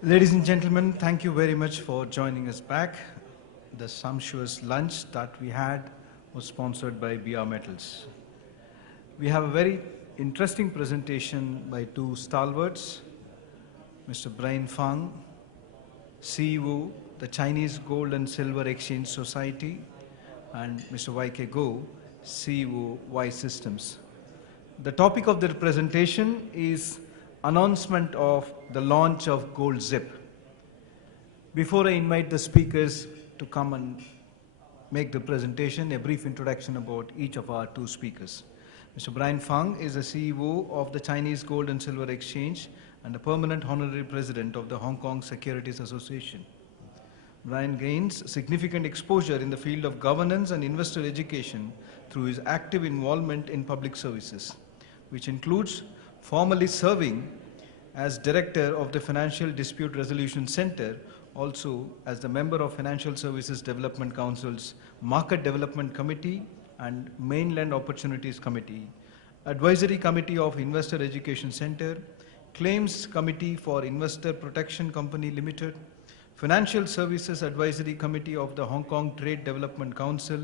Ladies and gentlemen, thank you very much for joining us back. The sumptuous lunch that we had was sponsored by BR Metals. We have a very interesting presentation by two stalwarts, Mr. Brian Fang, CEO, the Chinese Gold and Silver Exchange Society, and Mr. YK Go, CEO, Y Systems. The topic of the presentation is announcement of the launch of GoldZip. Before I invite the speakers to come and make the presentation, a brief introduction about each of our two speakers. Mr. Brian Fang is the CEO of the Chinese Gold and Silver Exchange and a permanent honorary president of the Hong Kong Securities Association. Brian gains significant exposure in the field of governance and investor education through his active involvement in public services, which includes formally serving as director of the Financial Dispute Resolution Center, also as the member of Financial Services Development Council's Market Development Committee and Mainland Opportunities Committee, Advisory Committee of Investor Education Center, Claims Committee for Investor Protection Company Limited, Financial Services Advisory Committee of the Hong Kong Trade Development Council,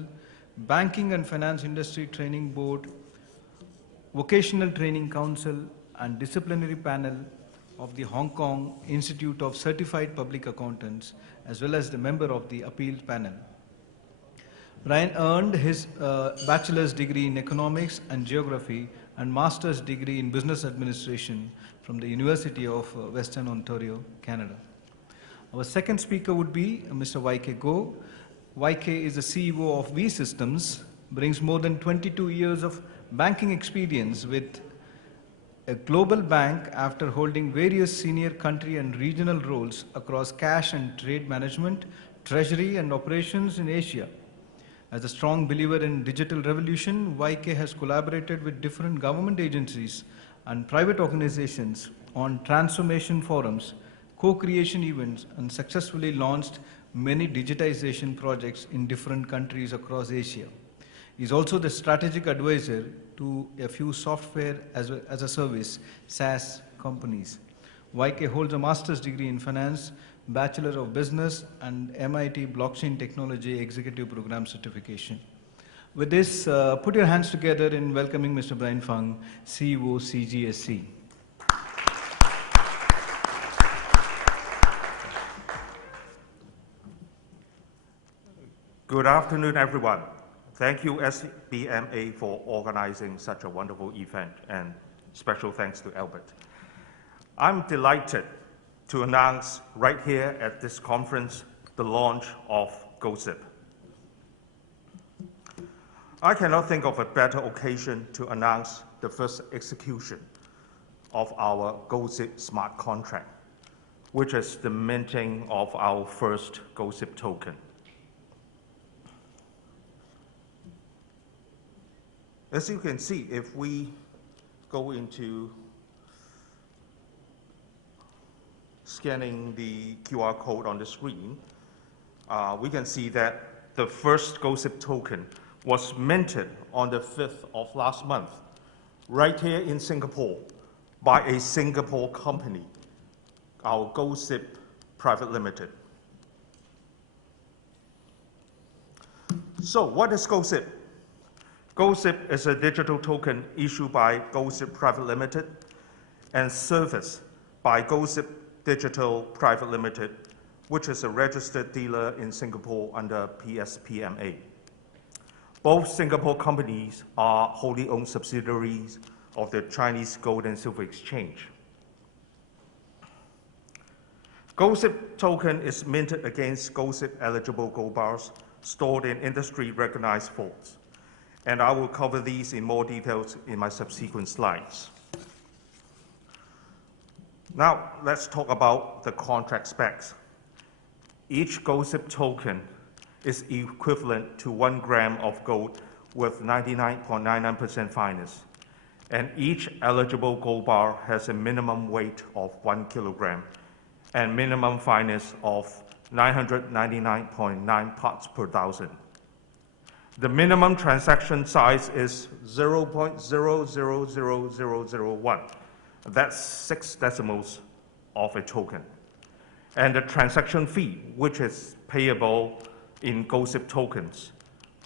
Banking and Finance Industry Training Board, Vocational Training Council, and Disciplinary Panel of the Hong Kong Institute of Certified Public Accountants, as well as the member of the Appeal Panel. Brian earned his bachelor's degree in economics and geography and master's degree in business administration from the University of Western Ontario, Canada. Our second speaker would be Mr. YK Go. YK is the CEO of V Systems, brings more than 22 years of banking experience with a global bank after holding various senior country and regional roles across cash and trade management, treasury and operations in Asia. As a strong believer in digital revolution, YK has collaborated with different government agencies and private organizations on transformation forums, co-creation events, and successfully launched many digitization projects in different countries across Asia. He is also the strategic advisor to a few software as a service SaaS companies. YK holds a master's degree in finance, Bachelor of Business, and MIT Blockchain Technology Executive Program certification. With this, put your hands together in welcoming Mr. Brian Fang, CEO, CGSC. Good afternoon, everyone. Thank you, SBMA, for organizing such a wonderful event, and special thanks to Albert. I'm delighted to announce right here at this conference the launch of GoldZip. I cannot think of a better occasion to announce the first execution of our GoldZip smart contract, which is the minting of our first GoldZip token. As you can see, if we go into scanning the QR code on the screen, we can see that the first GoldZip token was minted on the 5th of last month, right here in Singapore, by a Singapore company, our GoldZip Private Limited. So what is GoldZip? GoldZip is a digital token issued by GoldZip Private Limited and serviced by GoldZip Digital Private Limited, which is a registered dealer in Singapore under PSPMA. Both Singapore companies are wholly owned subsidiaries of the Chinese Gold and Silver Exchange. GoldZip token is minted against GoldZip eligible gold bars stored in industry-recognized vaults, and I will cover these in more details in my subsequent slides. Now, let's talk about the contract specs. Each GoldZip token is equivalent to 1 gram of gold with 99.99% fineness, and each eligible gold bar has a minimum weight of 1 kilogram and minimum fineness of 999.9 parts per thousand. The minimum transaction size is 0.000001. That's 6 decimals of a token. and the transaction fee, which is payable in GoldZip tokens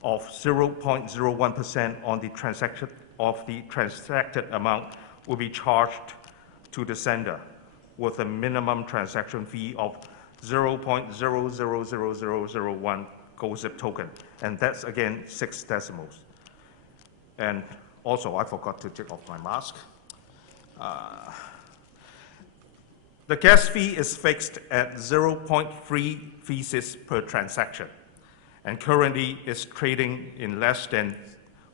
of 0.01% on the transaction of the transacted amount will be charged to the sender with a minimum transaction fee of 0.000001 GoldZip token, and that's again 6 decimals. And also, I forgot to take off my mask. The gas fee is fixed at 0.3 thesis per transaction, and currently is trading in less than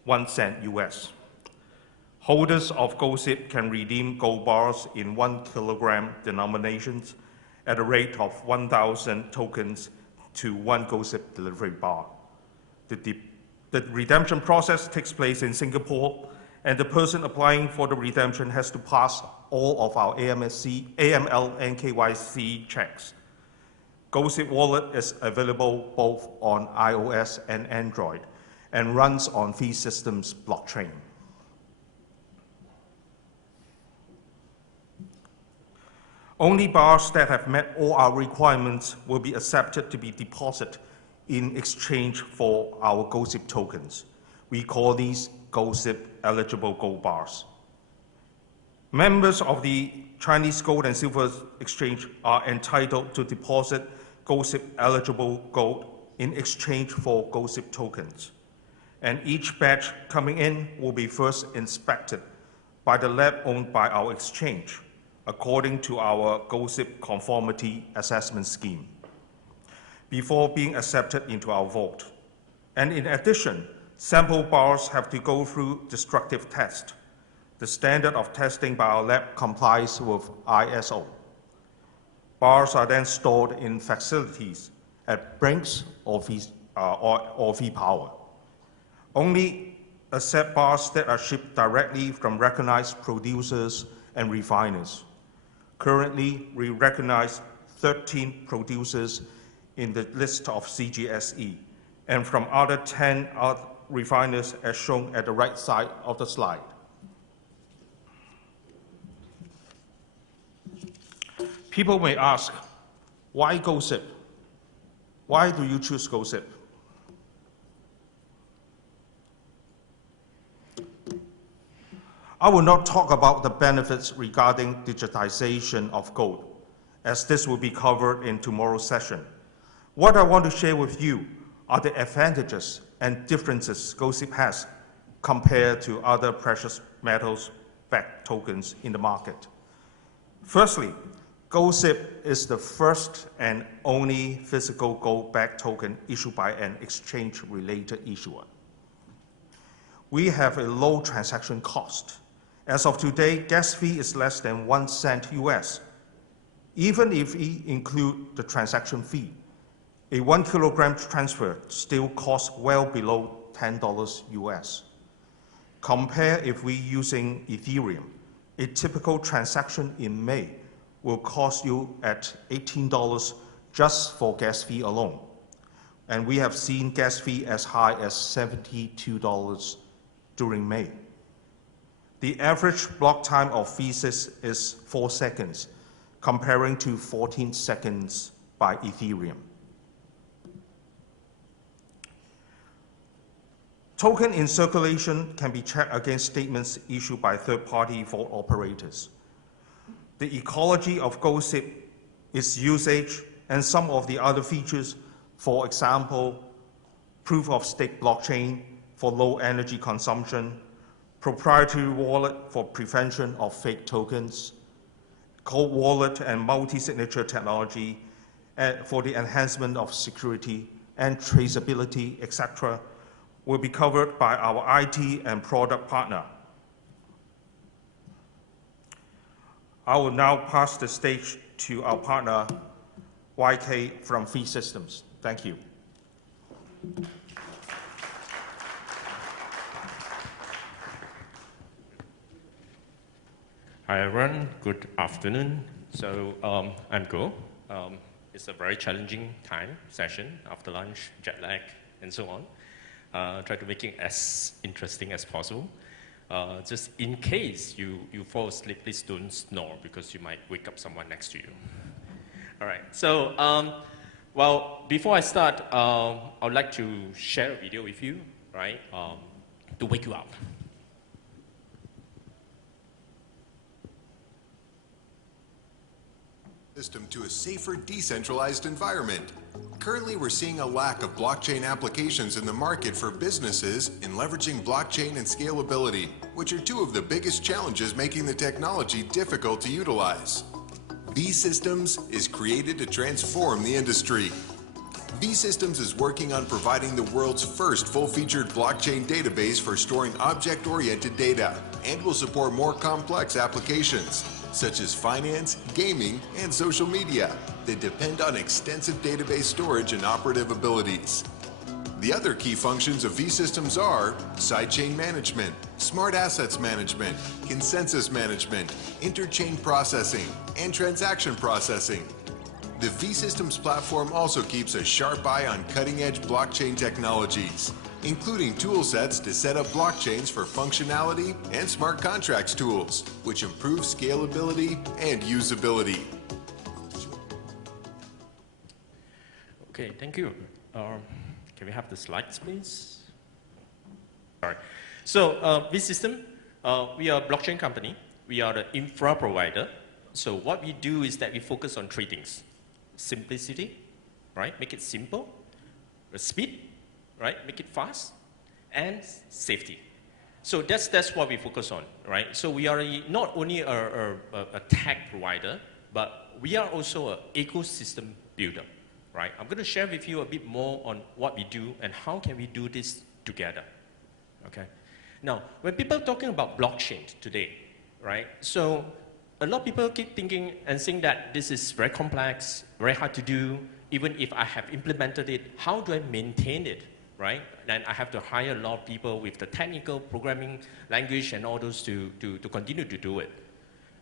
1 cent US. Holders of GoldZip can redeem gold bars in 1 kilogram denominations at a rate of 1,000 tokens to 1 GoldZip delivery bar. The redemption process takes place in Singapore, and the person applying for the redemption has to pass all of our AML and KYC checks. GoldZip Wallet is available both on iOS and Android and runs on Fee Systems blockchain. Only bars that have met all our requirements will be accepted to be deposited in exchange for our GoldZip tokens. We call these GoldZip eligible gold bars. Members of the Chinese Gold and Silver Exchange are entitled to deposit GoldZip eligible gold in exchange for GoldZip tokens. And each batch coming in will be first inspected by the lab owned by our exchange, according to our GoldZip conformity assessment scheme, before being accepted into our vault. And in addition, sample bars have to go through destructive test. The standard of testing by our lab complies with ISO. Bars are then stored in facilities at Brinks or V-Power. Only accept bars that are shipped directly from recognized producers and refiners. Currently, we recognize 13 producers in the list of CGSE, and from other 10 refiners as shown at the right side of the slide. People may ask, why GoldZip? Why do you choose GoldZip? I will not talk about the benefits regarding digitization of gold, as this will be covered in tomorrow's session. What I want to share with you are the advantages and differences GoldZip has compared to other precious metals-backed tokens in the market. Firstly, GoldZip is the first and only physical gold-backed token issued by an exchange-related issuer. We have a low transaction cost. As of today, gas fee is less than 1 cent US. Even if we include the transaction fee, a 1 kilogram transfer still costs well below $10 US. Compare if we're using Ethereum, a typical transaction in May will cost you at $18 just for gas fee alone. And we have seen gas fee as high as $72 during May. The average block time of thesis is 4 seconds, comparing to 14 seconds by Ethereum. Token in circulation can be checked against statements issued by third-party vault operators. The ecology of GoldZip, its usage, and some of the other features, for example, proof-of-stake blockchain for low energy consumption, proprietary wallet for prevention of fake tokens, cold wallet and multi-signature technology for the enhancement of security and traceability, etc., will be covered by our IT and product partner. I will now pass the stage to our partner, YK from Fee Systems. Thank you. Hi everyone, good afternoon. So I'm Go. It's a very challenging session after lunch, jet lag, and so on. Try to make it as interesting as possible. Just in case you fall asleep, please don't snore because you might wake up someone next to you. All right. So, well, before I start, I would like to share a video with you, right, to wake you up. System to a safer, decentralized environment. Currently, we're seeing a lack of blockchain applications in the market for businesses in leveraging blockchain and scalability, which are two of the biggest challenges making the technology difficult to utilize. V-Systems is created to transform the industry. V-Systems is working on providing the world's first full-featured blockchain database for storing object-oriented data, and will support more complex applications, such as finance, gaming, and social media, that depend on extensive database storage and operative abilities. The other key functions of V-Systems are sidechain management, smart assets management, consensus management, interchain processing, and transaction processing. The V-Systems platform also keeps a sharp eye on cutting-edge blockchain technologies, including tool sets to set up blockchains for functionality and smart contracts tools, which improve scalability and usability. Okay, thank you. Can we have the slides, please? All right. So, V-System, we are a blockchain company. We are the infra provider. So what we do is that we focus on three things. Simplicity, right? Make it simple. Speed, right? Make it fast. And safety. So that's what we focus on, right? So we are not only a tech provider, but we are also an ecosystem builder, right? I'm going to share with you a bit more on what we do and how can we do this together, okay? Now, when people are talking about blockchain today, right? So a lot of people keep thinking and saying that this is very complex, very hard to do. Even if I have implemented it, how do I maintain it, right? Then I have to hire a lot of people with the technical programming language and all those to continue to do it.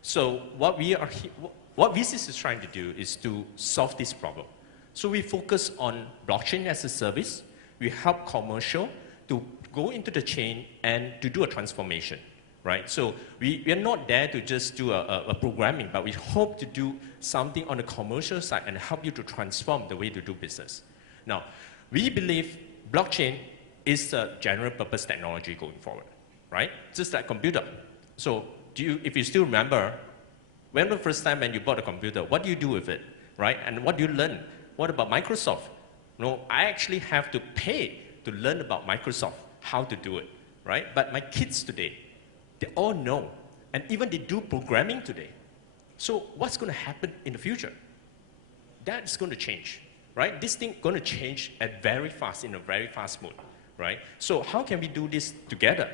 So what VSys is trying to do is to solve this problem. So we focus on blockchain as a service. We help commercial to go into the chain and to do a transformation, right? So we are not there to just do a programming, but we hope to do something on the commercial side and help you to transform the way to do business. Now, we believe blockchain is a general purpose technology going forward, right? Just like computer. So if you still remember, when the first time when you bought a computer, what do you do with it, right? And what do you learn? What about Microsoft? No, I actually have to pay to learn about Microsoft, how to do it, right? But my kids today, they all know, and even they do programming today. So what's going to happen in the future? That's going to change, right? This thing going to change in a very fast mode, right? So how can we do this together?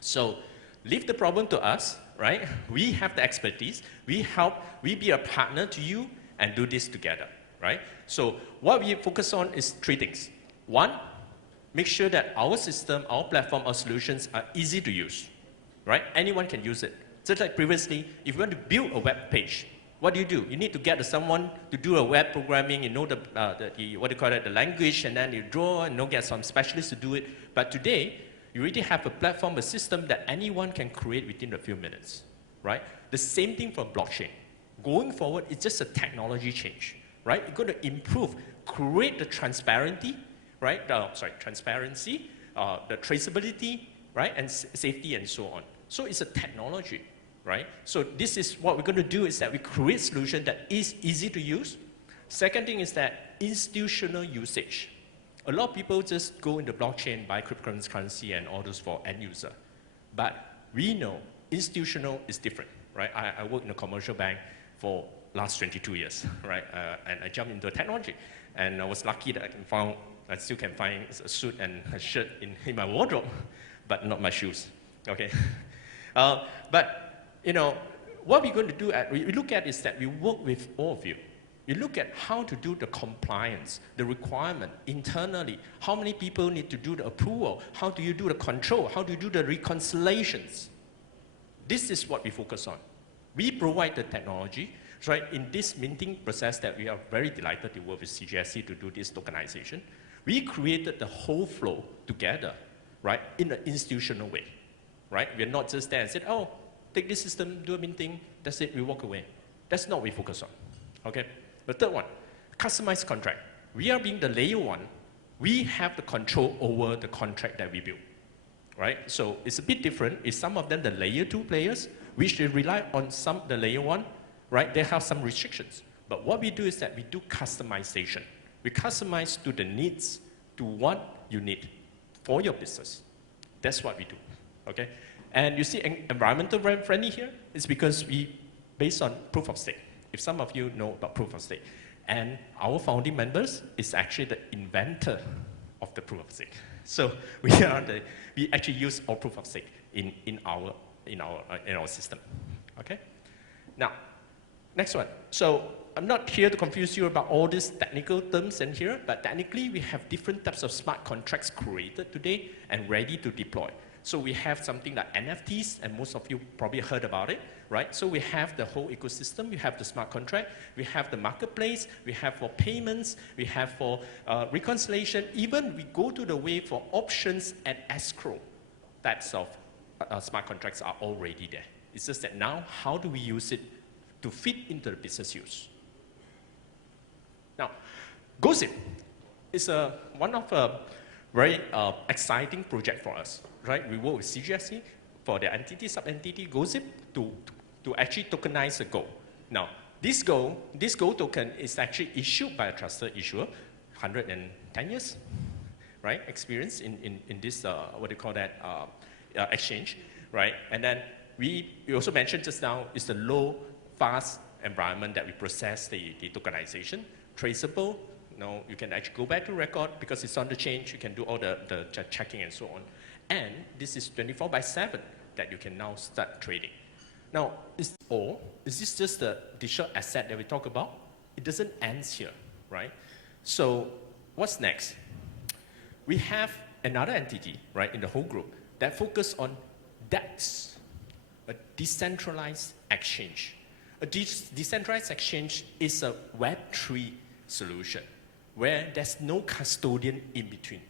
So leave the problem to us, right? We have the expertise. We be a partner to you and do this together, right? So what we focus on is three things. One, make sure that our system, our platform, our solutions are easy to use, right? Anyone can use it. Just like previously, if you want to build a web page, what do? You need to get someone to do a web programming, you know, the language, and then you draw, and get some specialists to do it. But today, you already have a platform, a system that anyone can create within a few minutes, right? The same thing for blockchain. Going forward, it's just a technology change, right? It's going to improve, create the transparency, right? Transparency, the traceability, right? And safety and so on. So it's a technology, right? So this is what we're going to do is that we create solution that is easy to use. Second thing is that institutional usage. A lot of people just go into blockchain, buy cryptocurrency and all those for end user. But we know institutional is different, right? I work in a commercial bank for last 22 years, right? And I jumped into technology. And I was lucky that I still can find a suit and a shirt in my wardrobe, but not my shoes, okay? But, you know, what we're going to do, we look at is that we work with all of you. You look at how to do the compliance, the requirement internally, how many people need to do the approval, how do you do the control, how do you do the reconciliations. This is what we focus on. We provide the technology, right? In this minting process that we are very delighted to work with CGSC to do this tokenization, we created the whole flow together, right, in an institutional way, right? We're not just there and said, oh, take this system, do a minting, that's it, we walk away. That's not what we focus on, okay? The third one, customized contract. We are being the layer one. We have the control over the contract that we build, right? So it's a bit different. It's some of them the layer two players, which they rely on some the layer one, right? They have some restrictions. But what we do is that we do customization. We customize to the needs, to what you need for your business. That's what we do, okay? And you see environmental friendly here is because we, based on proof of stake. If some of you know about proof of stake. And our founding members is actually the inventor of the proof of stake. So we actually use our proof of stake in our system, okay? Now, next one. So I'm not here to confuse you about all these technical terms in here, but technically we have different types of smart contracts created today and ready to deploy. So we have something like NFTs, and most of you probably heard about it, right? So we have the whole ecosystem, we have the smart contract, we have the marketplace, we have for payments, we have for reconciliation, even we go to the way for options and escrow types of smart contracts are already there. It's just that now, how do we use it to fit into the business use? Now, GoldZip is one of a very exciting project for us, right? We work with CGSC for the entity, sub-entity GoldZip to actually tokenize the gold. Now, this gold token is actually issued by a trusted issuer, 110 years, right? Experience in this, what do you call that, exchange, right? And then we also mentioned just now is the low, fast environment that we process the tokenization, traceable. You can actually go back to record because it's on the chain. You can do all the checking and so on. And this is 24/7 that you can now start trading. Now, is this just the digital asset that we talk about? It doesn't end here, right? So what's next? We have another entity, right, in the whole group that focus on DEX, a decentralized exchange. A decentralized exchange is a Web3 solution where there's no custodian in between,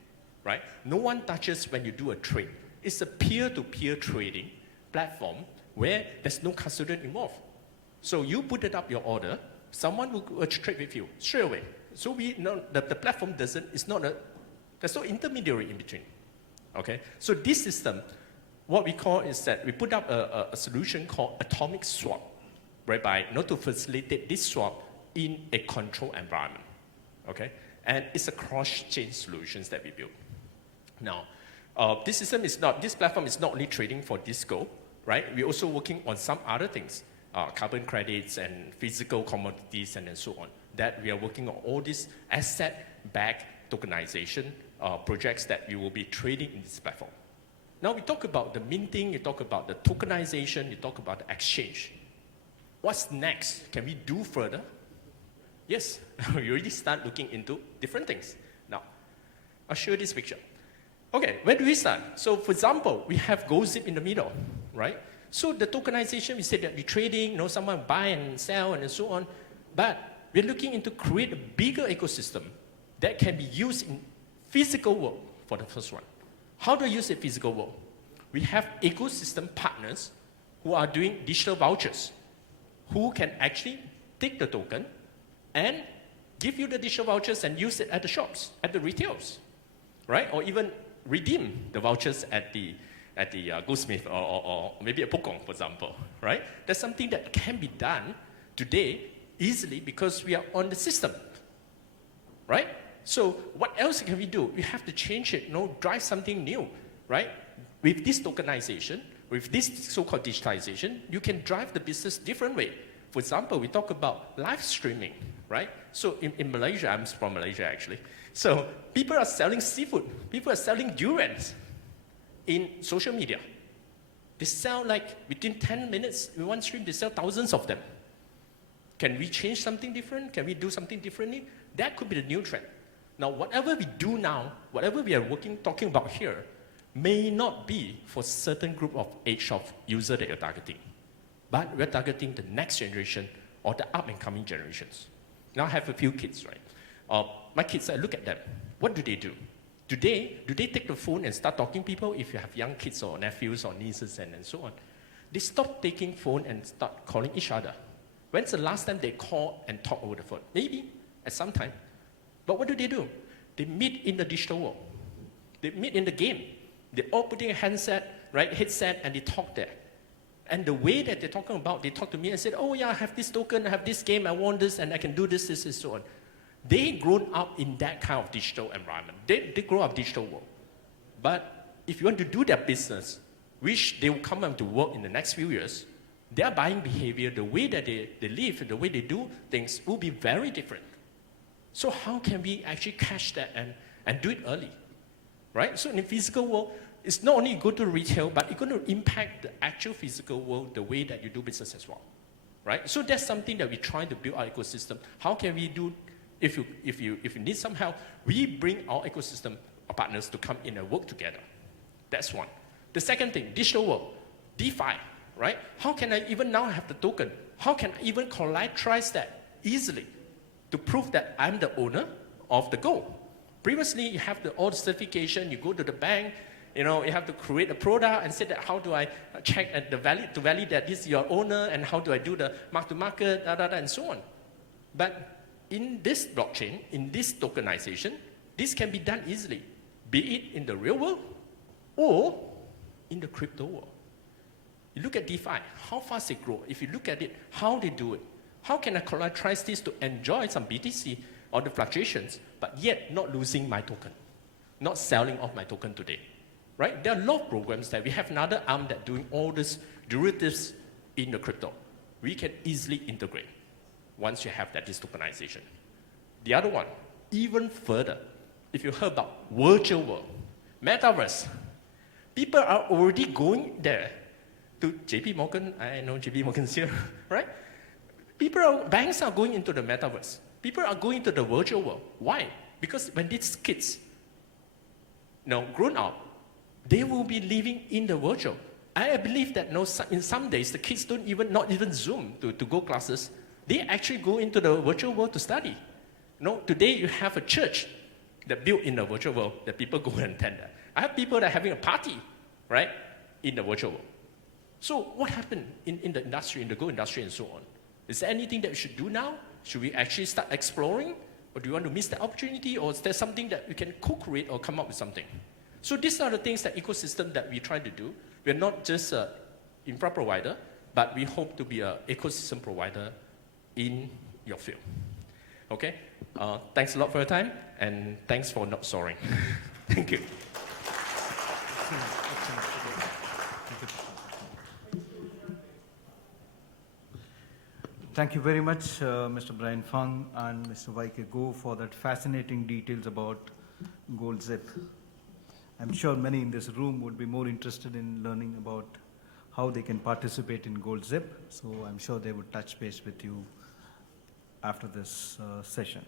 right? No one touches when you do a trade. It's a peer-to-peer trading platform where there's no custodian involved. So you put it up your order, someone will trade with you straight away. So we know that the platform there's no intermediary in between, okay? So this system, what we call is that we put up a solution called atomic swap, whereby to facilitate this swap in a controlled environment, okay? And it's a cross-chain solutions that we build. Now, this platform is not only trading for this gold, right? We're also working on some other things, carbon credits and physical commodities and so on, that we are working on all these asset-backed tokenization projects that we will be trading in this platform. Now we talk about the minting, you talk about the tokenization, you talk about the exchange. What's next? Can we do further? Yes, we already start looking into different things. Now, I'll show you this picture. Okay, where do we start? So for example, we have GoldZip in the middle, right? So the tokenization, we said that we're trading, someone buy and sell and so on, but we're looking into create a bigger ecosystem that can be used in physical world for the first one. How do I use it physical world? We have ecosystem partners who are doing digital vouchers, who can actually take the token and give you the digital vouchers and use it at the shops, at the retails, right? Or even redeem the vouchers at the Goldsmith or maybe at Pokong, for example, right? That's something that can be done today easily because we are on the system, right? So what else can we do? We have to change it, drive something new, right? With this tokenization, with this so-called digitalization, you can drive the business different way. For example, we talk about live streaming, right? So in Malaysia, I'm from Malaysia actually. So people are selling seafood. People are selling durians in social media. They sell like within 10 minutes, in one stream, they sell thousands of them. Can we change something different? Can we do something differently? That could be the new trend. Now, whatever we do now, whatever we are talking about here, may not be for certain group of age of user that you're targeting. But we're targeting the next generation or the up-and-coming generations. Now I have a few kids, right? My kids, I look at them. What do? Today, do they take the phone and start talking to people if you have young kids or nephews or nieces and so on? They stop taking phone and start calling each other. When's the last time they call and talk over the phone? Maybe at some time. But what do? They meet in the digital world. They meet in the game. They all putting a handset, right, headset, and they talk there. And the way that they're talking about, they talk to me and said, oh yeah, I have this token, I have this game, I want this, and I can do this, and so on. They grown up in that kind of digital environment. They grow up digital world. But if you want to do their business, which they will come out to work in the next few years, their buying behavior, the way that they live, the way they do things will be very different. So how can we actually catch that and do it early, right? So in the physical world, it's not only go to retail, but it's going to impact the actual physical world, the way that you do business as well, right? So that's something that we try to build our ecosystem. How can we do, if you need some help, we bring our ecosystem partners to come in and work together. That's one. The second thing, digital world, DeFi, right? How can I even now have the token? How can I even collateralize that easily to prove that I'm the owner of the gold? Previously, you have all the certification, you go to the bank, you have to create a product and say that how do I check at the value that this is your owner, and how do I do the mark-to-market, and so on. But in this blockchain, in this tokenization, this can be done easily, be it in the real world or in the crypto world. You look at DeFi, how fast they grow. If you look at it, how they do it. How can I collateralize this to enjoy some BTC or the fluctuations, but yet not losing my token, not selling off my token today, right? There are a lot of programs that we have another arm that doing all these derivatives in the crypto. We can easily integrate once you have that this tokenization. The other one, even further, if you heard about virtual world, metaverse, people are already going there to JP Morgan. I know JP Morgan's here, right? Banks are going into the metaverse. People are going to the virtual world. Why? Because when these kids, grown up, they will be living in the virtual. I believe that in some days, the kids not even Zoom to go classes. They actually go into the virtual world to study. Today you have a church that built in the virtual world that people go and attend. I have people that are having a party, right, in the virtual world. So what happened in the industry, in the gold industry and so on? Is there anything that we should do now? Should we actually start exploring? Or do you want to miss the opportunity? Or is there something that we can co-create or come up with something? So these are the things, that ecosystem that we try to do. We're not just an infra provider, but we hope to be an ecosystem provider in your field. Okay? Thanks a lot for your time, and thanks for not soaring. Thank you. Thank you very much, Mr. Brian Fung and Mr. YK Go, for that fascinating details about GoldZip. I'm sure many in this room would be more interested in learning about how they can participate in GoldZip, so I'm sure they would touch base with you after this session.